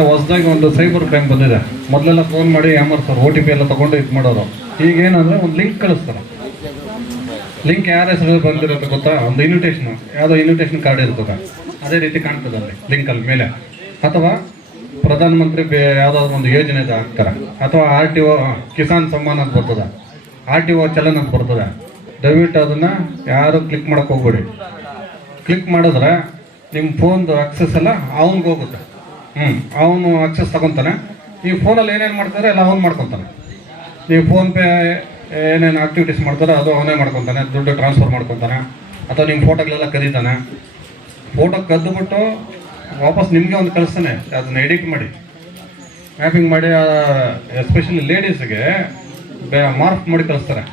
ಹೊಸದಾಗಿ ಒಂದು cyber crime ಬಂದಿದೆ. ಮೊದಲೆಲ್ಲ ಫೋನ್ ಮಾಡಿ ಯಾಮರ್ತಾರೆ, OTP ಎಲ್ಲ ತಗೊಂಡು ಇದು ಮಾಡೋರು. ಈಗ ಏನಂದ್ರೆ ಒಂದು ಲಿಂಕ್ ಕಳಿಸ್ತಾರೆ. ಲಿಂಕ್ ಯಾರ ಹೆಸರು ಬಂದಿರುತ್ತೆ ಗೊತ್ತಾ? ಒಂದು ಇನ್ವಿಟೇಷನ್, ಯಾವುದೋ ಇನ್ವಿಟೇಷನ್ ಕಾರ್ಡ್ ಇರ್ತದೆ, ಅದೇ ರೀತಿ ಕಾಣ್ತದೆ ಅಲ್ಲಿ ಲಿಂಕಲ್ಲಿ ಮೇಲೆ. ಅಥವಾ ಪ್ರಧಾನಮಂತ್ರಿ ಯಾವುದಾದ್ರು ಒಂದು ಯೋಜನೆ ಇದೆ ಹಾಕ್ತಾರೆ, ಅಥವಾ RTO ಕಿಸಾನ್ ಸಮ್ಮಾನ್ ಅಂತ ಬರ್ತದೆ, RTO ಚಲನ್ ಅಂತ ಬರ್ತದೆ. ದಯವಿಟ್ಟು ಅದನ್ನು ಯಾರು ಕ್ಲಿಕ್ ಮಾಡೋಕ್ಕೆ ಹೋಗ್ಬೇಡಿ. ಕ್ಲಿಕ್ ಮಾಡಿದ್ರೆ ನಿಮ್ಮ ಫೋನ್ದು ಆಕ್ಸೆಸ್ ಎಲ್ಲ ಅವ್ನಿಗೆ ಹೋಗುತ್ತೆ. ಅವನು ಆಕ್ಸೆಸ್ ತಗೊತಾನೆ. ಈ ಫೋನಲ್ಲಿ ಏನೇನು ಮಾಡ್ತಾರೆ ಎಲ್ಲ ಅವ್ನು ಮಾಡ್ಕೊತಾನೆ. ನೀವು ಫೋನ್ಪೇ ಏನೇನು ಆಕ್ಟಿವಿಟೀಸ್ ಮಾಡ್ತಾರೆ ಅದು ಅವನೇ ಮಾಡ್ಕೊತಾನೆ. ದುಡ್ಡು ಟ್ರಾನ್ಸ್ಫರ್ ಮಾಡ್ಕೊತಾನೆ, ಅಥವಾ ನಿಮ್ಮ ಫೋಟೋಗಳೆಲ್ಲ ಕದೀತಾನೆ. ಫೋಟೋ ಕದ್ದುಬಿಟ್ಟು ವಾಪಸ್ ನಿಮಗೆ ಒಂದು ಕಳಿಸ್ತಾನೆ. ಅದನ್ನ ಎಡಿಟ್ ಮಾಡಿ ಮ್ಯಾಪಿಂಗ್ ಮಾಡಿ, ಎಸ್ಪೆಷಲಿ ಲೇಡೀಸ್ಗೆ ಮಾರ್ಕ್ ಮಾಡಿ ಕಳಿಸ್ತಾರೆ.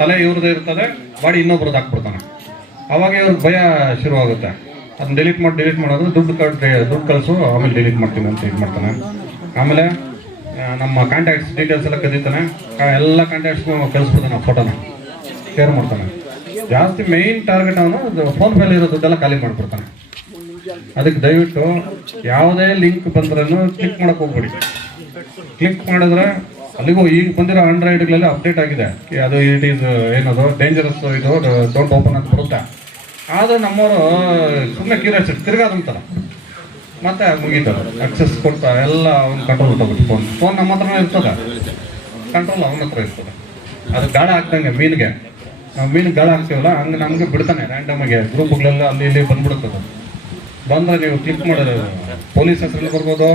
ತಲೆ ಇವ್ರದ್ದು ಇರ್ತದೆ, ಬಾಡಿ ಇನ್ನೊಬ್ರದ್ದು ಹಾಕ್ಬಿಡ್ತಾನೆ. ಅವಾಗ ಇವ್ರಿಗೆ ಭಯ ಶುರುವಾಗುತ್ತೆ. ಅದನ್ನ ಡಿಲೀಟ್ ಮಾಡೋದು, ದುಡ್ಡು ಕಳಿಸು, ಆಮೇಲೆ ಡಿಲೀಟ್ ಮಾಡ್ತೀನಿ ಅಂತ ಇದು ಮಾಡ್ತಾನೆ. ಆಮೇಲೆ ನಮ್ಮ ಕಾಂಟ್ಯಾಕ್ಟ್ಸ್ ಡೀಟೇಲ್ಸ್ ಎಲ್ಲ ಕದೀತಾನೆ. ಎಲ್ಲ ಕಾಂಟ್ಯಾಕ್ಟ್ಸ್ಗೂ ಕಳಿಸ್ಬಿಡ್ತಾನೆ, ಫೋಟೋನ ಶೇರ್ ಮಾಡ್ತಾನೆ. ಜಾಸ್ತಿ ಮೇಯ್ನ್ ಟಾರ್ಗೆಟ್ ಅವನು ಫೋನ್ ಪೇಲಿ ಇರೋ ದುಡ್ಡೆಲ್ಲ ಖಾಲಿ ಮಾಡಿಬಿಡ್ತಾನೆ. ಅದಕ್ಕೆ ದಯವಿಟ್ಟು ಯಾವುದೇ ಲಿಂಕ್ ಬಂದ್ರೂ ಕ್ಲಿಕ್ ಮಾಡೋಕೆ ಹೋಗ್ಬಿಡಿ. ಕ್ಲಿಕ್ ಮಾಡಿದ್ರೆ ಅಲ್ಲಿಗೂ ಈಗ ಬಂದಿರೋ ಆಂಡ್ರಾಯ್ಡ್ಗಳಲ್ಲಿ ಅಪ್ಡೇಟ್ ಆಗಿದೆ, ಅದು ಇಟ್ ಈಸ್ ಏನದು ಡೇಂಜರಸ್, ಇದು ಡೋಂಟ್ ಓಪನ್ ಅಂತ ಬರುತ್ತೆ. ಆದರೂ ನಮ್ಮವರು ಸುಮ್ಮನೆ ಕ್ಯೂರಿಯಾಸಿಟಿ ತಿರ್ಗಾದಂತಾರೆ, ಮತ್ತೆ ಮುಗೀತದೆ. ಆಕ್ಸೆಸ್ ಕೊಡ್ತಾ ಎಲ್ಲ ಅವ್ನು ಕಂಟ್ರೋಲ್ ತಗೋದು. ಫೋನ್ ನಮ್ಮ ಹತ್ರನೇ ಇರ್ತದೆ, ಕಂಟ್ರೋಲ್ ಅವನ ಹತ್ರ ಇರ್ತದೆ. ಅದು ಗಾಳ ಹಾಕ್ದಂಗೆ ಮೀನಿಗೆ ಗಾಳ ಹಾಕ್ತೀವಲ್ಲ, ಹಂಗೆ ನಮಗೆ ಬಿಡ್ತಾನೆ ರ್ಯಾಂಡಮಾಗಿ. ಗ್ರೂಪ್ಗಳೆಲ್ಲ ಅಲ್ಲಿ ಇಲ್ಲಿ ಬಂದ್ಬಿಡ್ತದೆ. ಬಂದರೆ ನೀವು ಕ್ಲಿಕ್ ಮಾಡಿದ್ರೆ ಪೊಲೀಸ್ ಹೆಸರಲ್ಲಿ ಬರ್ಬೋದು,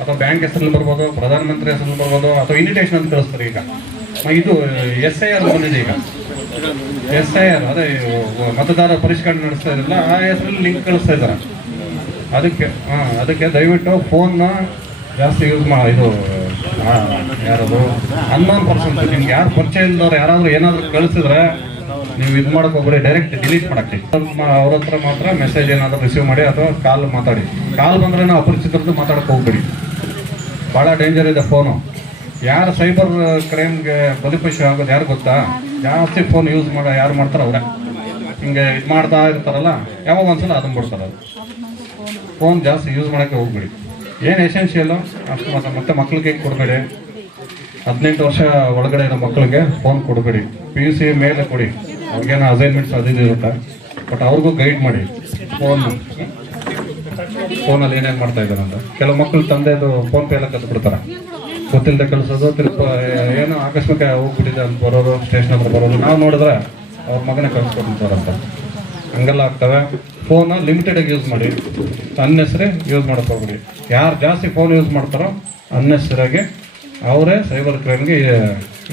ಅಥವಾ ಬ್ಯಾಂಕ್ ಹೆಸರಲ್ಲಿ ಬರ್ಬೋದು, ಪ್ರಧಾನಮಂತ್ರಿ ಹೆಸರಲ್ಲಿ ಬರ್ಬೋದು, ಅಥವಾ ಇನ್ವಿಟೇಷನ್ ಅಂತ ಕಳಿಸ್ತಾರೆ. ಈಗ ಇದು SIR ಬಂದಿದೆ. ಈಗ SIR ಅದೇ ಮತದಾರ ಪರಿಷ್ಕರಣೆ ನಡೆಸ್ತಾ ಇದ್ರಲ್ಲ, ಆ ಹೆಸರಲ್ಲಿ ಲಿಂಕ್ ಕಳಿಸ್ತಾ ಇದ್ದಾರೆ. ಅದಕ್ಕೆ ದಯವಿಟ್ಟು ಫೋನ್ನ ಜಾಸ್ತಿ ಯೂಸ್ ಇದು ಯಾರದು ಅನ್ನೋನ್ ಪರ್ಸನ್, ನಿಮ್ಗೆ ಯಾರು ಪರಿಚಯ ಇಲ್ದವ್ರು ಯಾರಾದರೂ ಏನಾದರೂ ಕಳಿಸಿದ್ರೆ ನೀವು ಇದು ಮಾಡೋಕೆ ಹೋಗ್ಬಿಡಿ, ಡೈರೆಕ್ಟ್ ಡಿಲೀಟ್ ಮಾಡಕ್ಕೆ. ಅವ್ರ ಹತ್ರ ಮಾತ್ರ ಮೆಸೇಜ್ ಏನಾದರೂ ರಿಸೀವ್ ಮಾಡಿ, ಅಥವಾ ಕಾಲ್ ಮಾತಾಡಿ. ಕಾಲ್ ಬಂದ್ರೆ ನಾವು ಅಪರಿಚಿತರದ್ದು ಮಾತಾಡೋಕೆ ಹೋಗ್ಬಿಡಿ, ಭಾಳ ಡೇಂಜರ್ ಇದೆ ಫೋನು. ಯಾರು ಸೈಬರ್ ಕ್ರೈಮ್ಗೆ ಬಲಿಪಶು ಆಗೋದು ಯಾರು ಗೊತ್ತಾ? ಜಾಸ್ತಿ ಫೋನ್ ಯೂಸ್ ಯಾರು ಮಾಡ್ತಾರೆ ಅವರೇ. ಹಿಂಗೆ ಇದು ಮಾಡ್ತಾ ಇರ್ತಾರಲ್ಲ, ಯಾವಾಗ ಒಂದ್ಸಲ ಅದನ್ನು ಬಿಡ್ತಾರೆ. ಅದು ಫೋನ್ ಜಾಸ್ತಿ ಯೂಸ್ ಮಾಡೋಕ್ಕೆ ಹೋಗ್ಬಿಡಿ. ಏನು ಎಸೆನ್ಷಿಯಲ್ಲು ಅಷ್ಟು ಮಾತ್ರ. ಮತ್ತೆ ಮಕ್ಳಿಗೆ ಕೊಡಬೇಡಿ, 18 ವರ್ಷ ಒಳಗಡೆ ಇರೋ ಮಕ್ಕಳಿಗೆ ಫೋನ್ ಕೊಡಬೇಡಿ. PUC ಮೇಲೆ ಕೊಡಿ, ಅವ್ರಿಗೇನೋ ಅಸೈನ್ಮೆಂಟ್ಸ್ ಅದು ಇರುತ್ತೆ, ಬಟ್ ಅವ್ರಿಗೂ ಗೈಡ್ ಮಾಡಿ. ಫೋನಲ್ಲಿ ಏನೇನು ಮಾಡ್ತಾ ಇದ್ದಾರೆ ಅಂತ. ಕೆಲವು ಮಕ್ಕಳು ತಂದೆದು ಫೋನ್ಪೇ ಎಲ್ಲ ಕದ್ದು ಬಿಡ್ತಾರೆ, ಗೊತ್ತಿಲ್ಲದೆ ಕಳಿಸೋದು. ಏನೋ ಆಕಸ್ಮಿಕ ಹೋಗ್ಬಿಟ್ಟಿದೆ ಅಂತ ಬರೋದು, ಸ್ಟೇಷನ್ ಹತ್ರ ಬರೋದು. ನಾವು ನೋಡಿದ್ರೆ ಅವ್ರ ಮಗನೇ ಕಳಿಸ್ಕೊಡ್ತಾರಂತ. ಹಂಗೆಲ್ಲ ಆಗ್ತವೆ. ಫೋನ ಲಿಮಿಟೆಡಾಗಿ ಯೂಸ್ ಮಾಡಿ, ಅನ್ನೆಸರಿ ಯೂಸ್ ಮಾಡೋಕೆ ಹೋಗ್ಬಿಡಿ. ಯಾರು ಜಾಸ್ತಿ ಫೋನ್ ಯೂಸ್ ಮಾಡ್ತಾರೋ ಅನ್ನೆಸರಿಯಾಗಿ ಅವರೇ ಸೈಬರ್ ಕ್ರೈಮ್ಗೆ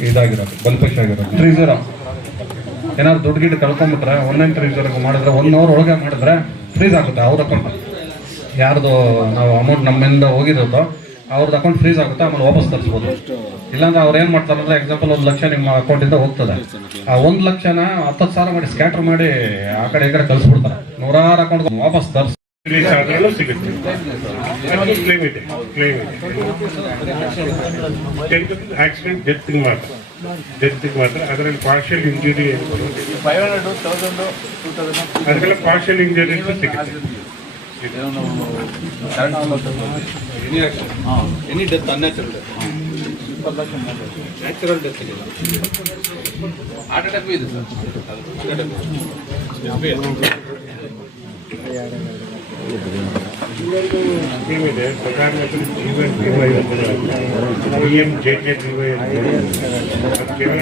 ಇದಾಗಿರೋದು, ಬಲಿಪಶು ಆಗಿರೋದು. 30 ಏನಾದ್ರು ದುಡ್ಡು ಗಿಡ್ಡು ಕಳ್ಕೊಂಬಿಟ್ರೆ 1930 ಮಾಡಿದ್ರೆ 1 hour ಒಳಗೆ ಮಾಡಿದ್ರೆ ಫ್ರೀಸ್ ಆಗುತ್ತೆ ಅವ್ರ ಅಕೌಂಟ್. ಯಾರ್ದು ನಾವು ಅಮೌಂಟ್ ನಮ್ಮಿಂದ ಹೋಗಿರೋದು ಅವ್ರದ್ದು ಅಕೌಂಟ್ ಫ್ರೀಸ್ ಆಗುತ್ತೆ, ಆಮೇಲೆ ವಾಪಸ್ ತರಿಸ್ಬೋದು. ಇಲ್ಲಾಂದ್ರೆ ಅವ್ರು ಏನು ಮಾಡ್ತಾರೆ ಅಂದರೆ, ಎಕ್ಸಾಂಪಲ್ 1 ಲಕ್ಷ ನಿಮ್ಮ ಅಕೌಂಟಿಂದ ಹೋಗ್ತದೆ, ಆ 1 ಲಕ್ಷನ 10,000 ಮಾಡಿ ಸ್ಕ್ಯಾಟರ್ ಮಾಡಿ ಆ ಕಡೆ ಈ ಕಡೆ ಕಳಿಸ್ಬಿಡ್ತಾರೆ. 100 ಅಕೌಂಟ್ ವಾಪಸ್ ತರಿಸಿ ಸಿಗುತ್ತೆ. ಆಕ್ಸಿಡೆಂಟ್ ಡೆತ್ ಮಾತ್ರ ಅದರಲ್ಲಿ ಪಾರ್ಷಿಯಲ್ ಇಂಜುರಿ, ಅದಕ್ಕೆಲ್ಲ ಪಾರ್ಷಿಯಲ್ ಇಂಜುರಿ ಸಿಗುತ್ತೆ. Any death unnatural death, natural death ಇಲ್ಲ. ಹಾರ್ಟ್ ಅಟ್ಯಾಕ್ ಇದೆ ಸರ್. ಸ್ಕೀಮ್ ಇದೆ, ಪ್ರಧಾನಮಂತ್ರಿ ಜೀವನ್ ಬಿಮಾ ಯೋಜನೆ, PMJJBY. ಅದು ಕೇವಲ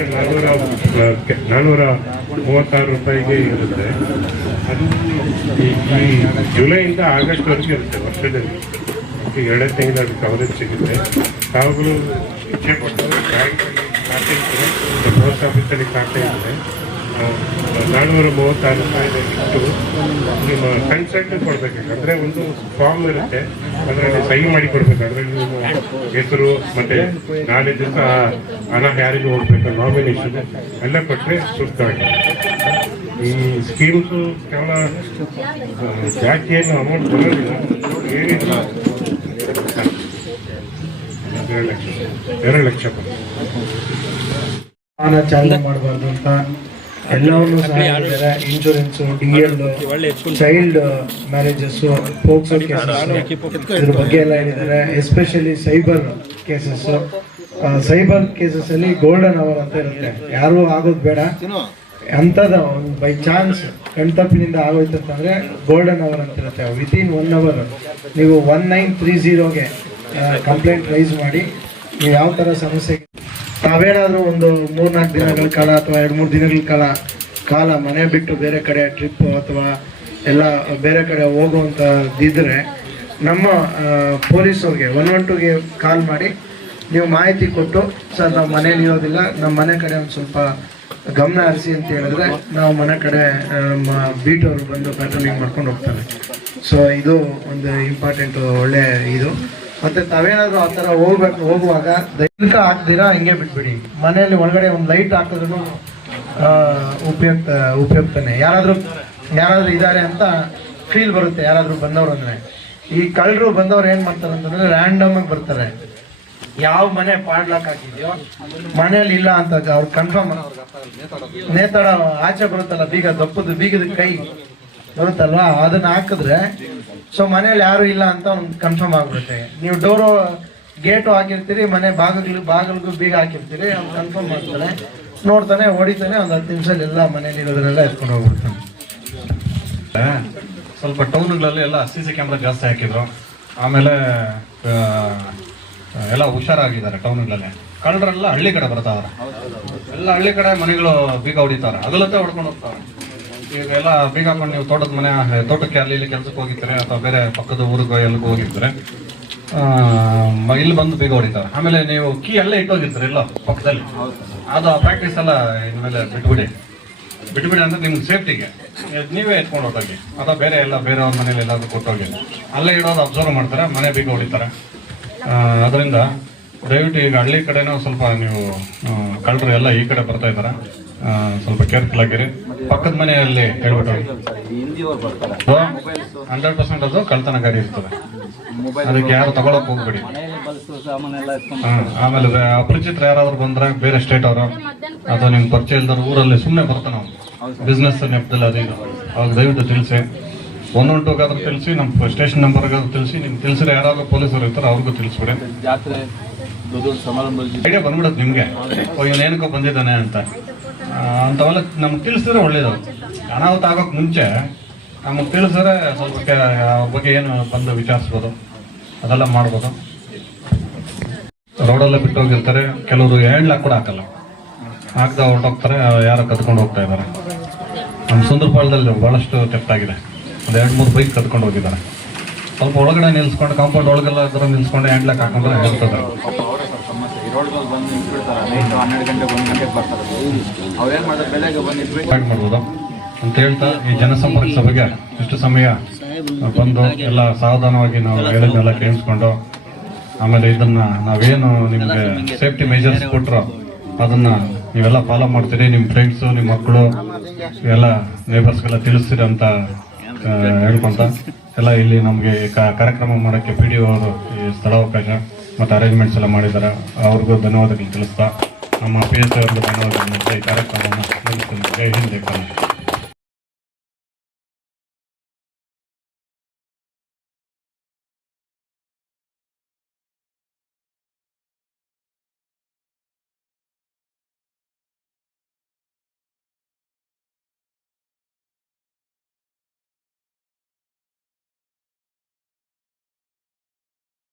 436 ರೂಪಾಯಿಗೆ ಇರುತ್ತೆ. ಅದು ಈ ಜುಲೈಯಿಂದ ಆಗಸ್ಟ್ವರೆಗೆ ಇರುತ್ತೆ ವರ್ಷದಲ್ಲಿ. 2 ತಿಂಗಳ ಕವರೇಜ್ ಸಿಗುತ್ತೆ. ತಾವುಗಳು ಇಚ್ಛೆ ಪಟ್ಟರು ಬ್ಯಾಂಕಲ್ಲಿ ಖಾತೆ ಇದ್ದರೆ, ಪೋಸ್ಟ್ ಆಫೀಸಲ್ಲಿ ಖಾತೆ ಇದ್ದರೆ 436 ರೂಪಾಯಿನ ಇಟ್ಟು ನಿಮ್ಮ ಕನ್ಸಲ್ಟ್ ಕೊಡಬೇಕಾದ್ರೆ ಒಂದು ಫಾರ್ಮ್ ಇರುತ್ತೆ, ಅದರಲ್ಲಿ ಸಹಿ ಮಾಡಿ ಕೊಡಬೇಕು. ಅದರಲ್ಲಿ ನಿಮ್ಮ ಹೆಸರು ಮತ್ತು ನಾಳೆ ದಿವಸ ಹಣ ಯಾರಿಗೂ ಹೋಗ್ಬೇಕು, ನಾಮಿನೇಷನ್ ಎಲ್ಲ ಕೊಟ್ಟರೆ ಸೂಕ್ತವಾಗಿ. ಈ ಸ್ಕೀಮ್ಸು ಕೇವಲ ಜಾಸ್ತಿ ಏನು ಅಮೌಂಟ್ ಬರೋದಿಲ್ಲ, ಏನಿಲ್ಲ 2 ಲಕ್ಷ ಚಾಲನೆ ಮಾಡಬಾರ್ದು ಅಂತ ಎಲ್ಲವನ್ನು ಸಹ ಹೇಳಿದ್ದಾರೆ. Insurance, DL, child marriages, POCSO cases, ಇದ್ರ ಬಗ್ಗೆ ಎಲ್ಲ ಹೇಳಿದ್ದಾರೆ. Especially cyber cases. ಸೈಬರ್ ಕೇಸಸ್ಸಲ್ಲಿ ಗೋಲ್ಡನ್ ಅವರ್ ಅಂತ ಇರುತ್ತೆ. ಯಾರೂ ಆಗೋದು ಬೇಡ. ಅಂಥದ್ದು ಒಂದು ಬೈ ಚಾನ್ಸ್ ಕಣ್ತಪ್ಪಿನಿಂದ ಆಗೋಯ್ತು ಅಂತಂದರೆ ಗೋಲ್ಡನ್ ಅವರ್ ಅಂತ ಇರುತ್ತೆ. ವಿತಿನ್ 1 hour ನೀವು 1930ಗೆ ಕಂಪ್ಲೇಂಟ್ ರೈಸ್ ಮಾಡಿ ನೀವು ಯಾವ ಥರ ಸಮಸ್ಯೆ ತಾವೇನಾದರೂ ಒಂದು 3-4 ದಿನಗಳ ಕಾಲ ಅಥವಾ 2-3 ದಿನಗಳ ಕಾಲ ಮನೆ ಬಿಟ್ಟು ಬೇರೆ ಕಡೆ ಟ್ರಿಪ್ ಅಥವಾ ಎಲ್ಲ ಬೇರೆ ಕಡೆ ಹೋಗುವಂಥದ್ದಿದ್ದರೆ ನಮ್ಮ ಪೊಲೀಸವ್ರಿಗೆ 112ಗೆ ಕಾಲ್ ಮಾಡಿ ನೀವು ಮಾಹಿತಿ ಕೊಟ್ಟು, ಸರ್ ನಾವು ಮನೇಲಿ ಇರೋದಿಲ್ಲ, ನಮ್ಮ ಮನೆ ಕಡೆ ಒಂದು ಸ್ವಲ್ಪ ಗಮನ ಹರಿಸಿ ಅಂತ ಹೇಳಿದ್ರೆ ನಾವು ಮನೆ ಕಡೆ ನಮ್ಮ ಬೀಟವರು ಬಂದು ಪ್ಯಾಟ್ರೋಲಿಂಗ್ ಮಾಡ್ಕೊಂಡು ಹೋಗ್ತಾರೆ. ಸೊ ಇದು ಒಂದು ಇಂಪಾರ್ಟೆಂಟು, ಒಳ್ಳೆ ಇದು. ಮತ್ತು ತಾವೇನಾದರೂ ಆ ಥರ ಹೋಗುವಾಗ ದೈಹಿಕ ಹಾಕ್ದಿರಾ ಹಿಂಗೆ ಬಿಟ್ಬಿಡಿ. ಮನೆಯಲ್ಲಿ ಒಳಗಡೆ ಒಂದು ಲೈಟ್ ಹಾಕಿದ್ರೂ ಉಪಯುಕ್ತನೇ. ಯಾರಾದರೂ ಇದ್ದಾರೆ ಅಂತ ಫೀಲ್ ಬರುತ್ತೆ ಯಾರಾದರೂ ಬಂದವರು ಅಂದರೆ. ಈ ಕಳ್ಳರು ಬಂದವ್ರು ಏನು ಮಾಡ್ತಾರೆ ಅಂತಂದರೆ ರ್ಯಾಂಡಮ್ ಆಗಿ ಬರ್ತಾರೆ. ಯಾವ ಮನೆ ಪಾಡ್ಲಾಕ್ ಹಾಕಿದ್ಯೋ ಮನೆಯಲ್ಲಿ ಇಲ್ಲ ಅಂತ ಅವ್ರು ಕನ್ಫರ್ಮ್ ನೇತಾಡ ಆಚೆ ಬರುತ್ತಲ್ಲ, ದಪ್ಪದ ಬೀಗದ ಕೈ ಬರುತ್ತಲ್ವಾ, ಅದನ್ನ ಹಾಕಿದ್ರೆ ಸೊ ಮನೇಲಿ ಯಾರು ಇಲ್ಲ ಅಂತ ಒಂದು ಕನ್ಫರ್ಮ್ ಆಗ್ಬಿಡುತ್ತೆ. ನೀವು ಡೋರು ಗೇಟು ಹಾಕಿರ್ತೀರಿ, ಮನೆ ಬಾಗಿಲಿಗೂ ಬೀಗ ಹಾಕಿರ್ತೀರಿ, ಅವ್ನು ಕನ್ಫರ್ಮ್ ಮಾಡ್ತಾನೆ, ನೋಡ್ತಾನೆ, ಹೊಡಿತಾನೆ, ಒಂದು 10 ನಿಮಿಷದಲ್ಲಿ ಎಲ್ಲ ಮನೇಲಿ ಇರೋದನ್ನೆಲ್ಲ ಎತ್ಕೊಂಡು ಹೋಗ್ಬಿಡ್ತಾನೆ. ಸ್ವಲ್ಪ ಟೌನ್ಗಳಲ್ಲಿ ಎಲ್ಲ CC ಕ್ಯಾಮ್ರಾ ಜಾಸ್ತಿ ಹಾಕಿದ್ರು. ಆಮೇಲೆ ಎಲ್ಲ ಹುಷಾರಾಗಿದ್ದಾರೆ ಟೌನ್ಗಳಲ್ಲಿ. ಕಳ್ಳರೆಲ್ಲ ಹಳ್ಳಿ ಕಡೆ ಬರ್ತಾವ್ರೆ. ಎಲ್ಲ ಹಳ್ಳಿ ಕಡೆ ಮನೆಗಳು ಬೀಗ ಹೊಡಿತಾರೆ, ಹಗಲತ್ತೆ ಹೊಡ್ಕೊಂಡು ಹೋಗ್ತಾರೆ. ಈಗ ಎಲ್ಲ ಬೀಗ ಹಾಕೊಂಡು ನೀವು ತೋಟಕ್ಕೆ ಅಲ್ಲಿ ಇಲ್ಲಿ ಕೆಲಸಕ್ಕೆ ಹೋಗಿರ್ತಾರೆ ಅಥವಾ ಬೇರೆ ಪಕ್ಕದ ಊರಿಗೆ ಎಲ್ಲಿಗೂ ಹೋಗಿರ್ತಾರೆ, ಇಲ್ಲಿ ಬಂದು ಬೀಗ ಹೊಡಿತಾರೆ. ಆಮೇಲೆ ನೀವು ಕೀ ಎಲ್ಲ ಇಟ್ಟೋಗಿರ್ತಾರೆ ಎಲ್ಲ ಪಕ್ಕದಲ್ಲಿ. ಅದು ಪ್ರಾಕ್ಟೀಸ್ ಎಲ್ಲ ಇನ್ಮೇಲೆ ಬಿಟ್ಬಿಡಿ ಅಂದ್ರೆ ನಿಮ್ಗೆ ಸೇಫ್ಟಿಗೆ ನೀವೇ ಎತ್ಕೊಂಡು ಹೋಗಿ ಅಥವಾ ಬೇರೆಯವ್ರ ಮನೇಲಿ ಎಲ್ಲಾದ್ರೂ ಕೊಟ್ಟೋಗಿ ಅಲ್ಲೇ ಇಡೋದು ಅಬ್ಸರ್ವ್ ಮಾಡ್ತಾರೆ, ಮನೆ ಬೀಗ ಹೊಡಿತಾರೆ. ಅದರಿಂದ ದಯವಿಟ್ಟು ಈಗ ಹಳ್ಳಿ ಕಡೆನೂ ಸ್ವಲ್ಪ ನೀವು ಕಳ್ಳರು ಎಲ್ಲ ಈ ಕಡೆ ಬರ್ತಾ ಇದ್ದಾರೆ, ಸ್ವಲ್ಪ ಕೇರ್ಫುಲ್ ಆಗಿರಿ. ಪಕ್ಕದ ಮನೆಯಲ್ಲಿ ಹೇಳ್ಬಿಟ್ಟು 100% ಅದು ಕಳ್ತನ ಗಾಡಿ ಇರ್ತದೆ, ಅದಕ್ಕೆ ಯಾರು ತಗೊಳಕ್ ಹೋಗ್ಬೇಡಿ. ಆಮೇಲೆ ಅಪರಿಚಿತರು ಯಾರಾದ್ರೂ ಬಂದ್ರೆ ಬೇರೆ ಸ್ಟೇಟ್ ಅವರು ಅಥವಾ ನಿಮ್ ಪರಿಚಯ ಇಲ್ದವ್ರು ಊರಲ್ಲಿ ಸುಮ್ಮನೆ ಬರ್ತಾನೆ ನಾವು ಬಿಸ್ನೆಸ್ ನೆಪದಲ್ಲಿ ಅದು ಇದು, ಅವಾಗ ದಯವಿಟ್ಟು ತಿಳಿಸಿ. 112ಗಾದ್ರೂ ತಿಳಿಸಿ, ನಮ್ಮ ಸ್ಟೇಷನ್ ನಂಬರ್ಗಾದ್ರೂ ತಿಳಿಸಿ. ನಿಮ್ಗೆ ತಿಳಿಸಿದ್ರೆ ಯಾರಾದ್ರೂ ಪೊಲೀಸರು ಇರ್ತಾರೆ ಅವ್ರಿಗೂ ತಿಳಿಸ್ಬಿಡಿ. ಐಡಿಯಾ ಬಂದ್ಬಿಡುತ್ತೆ ನಿಮ್ಗೆ, ಏನಕ್ಕೋ ಬಂದಿದ್ದಾನೆ ಅಂತ. ಅಂಥವೆಲ್ಲ ನಮ್ಗೆ ತಿಳಿಸಿದ್ರೆ ಒಳ್ಳೇದು. ಅನಾಹುತ ಆಗೋಕೆ ಮುಂಚೆ ನಮಗೆ ತಿಳಿಸಿದ್ರೆ ಸ್ವಲ್ಪ ಅವ್ರ ಬಗ್ಗೆ ಏನು ಬಂದು ವಿಚಾರಿಸ್ಬೋದು, ಅದೆಲ್ಲ ಮಾಡ್ಬೋದು. ರೋಡಲ್ಲೇ ಬಿಟ್ಟು ಹೋಗಿರ್ತಾರೆ, ಕೆಲವರು ಹ್ಯಾಂಡ್ಲಾಕ್ ಕೂಡ ಹಾಕಲ್ಲ, ಹಾಕ್ದ ಹೊರಟೋಗ್ತಾರೆ, ಯಾರೋ ಕದ್ಕೊಂಡು ಹೋಗ್ತಾ ಇದ್ದಾರೆ. ನಮ್ಮ ಸುಂದರಪಾಳ್ಯದಲ್ಲಿ ಭಾಳಷ್ಟು ತೆಪ್ಪಾಗಿದೆ. ಒಂದು 2-3 ಬೈಕ್ ಕದ್ಕೊಂಡು ಹೋಗಿದ್ದಾರೆ. ಸ್ವಲ್ಪ ಒಳಗಡೆ ನಿಲ್ಸ್ಕೊಂಡು ಕಾಂಪೌಂಡ್ ಒಳಗೆಲ್ಲ ಅದರ ನಿಲ್ಸ್ಕೊಂಡು ಹ್ಯಾಂಡ್ಲಾಕ್ ಹಾಕೊಂಡ್ರೆ ಹೇಳ್ತದೆ. ಮಾಡ್ಬೋದು ಅಂತ ಹೇಳ್ತಾ ಈ ಜನಸಂಪರ್ಕ ಸಭೆಗೆ ಇಷ್ಟು ಸಮಯ ಬಂದು ಎಲ್ಲ ಸಾವಧಾನವಾಗಿ ನಾವು ಹೇಳಿದ್ನೆಲ್ಲ ಕೇಳಿಸ್ಕೊಂಡು, ಆಮೇಲೆ ಇದನ್ನ ನಾವೇನು ನಿಮ್ಗೆ ಸೇಫ್ಟಿ ಮೆಜರ್ಸ್ ಕೊಟ್ಟರು ಅದನ್ನ ನೀವೆಲ್ಲ ಫಾಲೋ ಮಾಡ್ತೀರಿ. ನಿಮ್ಮ ಫ್ರೆಂಡ್ಸು, ನಿಮ್ಮ ಮಕ್ಕಳು ಎಲ್ಲ ನೇಬರ್ಸ್ಗೆಲ್ಲ ತಿಳಿಸ್ತೀರಿ ಅಂತ ಹೇಳ್ಕೊಂತ ಎಲ್ಲ ಇಲ್ಲಿ ನಮಗೆ ಕಾರ್ಯಕ್ರಮ ಮಾಡೋಕ್ಕೆ PDO ಅವರು ಈ ಸ್ಥಳಾವಕಾಶ ಮತ್ತು ಅರೇಂಜ್ಮೆಂಟ್ಸ್ ಎಲ್ಲ ಮಾಡಿದ್ದಾರೆ. ಅವ್ರಿಗೂ ಧನ್ಯವಾದಗಳು ತಿಳಿಸ್ತಾ ನಮ್ಮ PSI ಅವ್ರಿಗೂ ಧನ್ಯವಾದಗಳು ಈ ಕಾರ್ಯಕ್ರಮವನ್ನು ಮುಗಿಸ್ತೀನಿ. ಜೈ ಹಿಂದ್, ಜೈ ಕರ್ನಾಟಕ.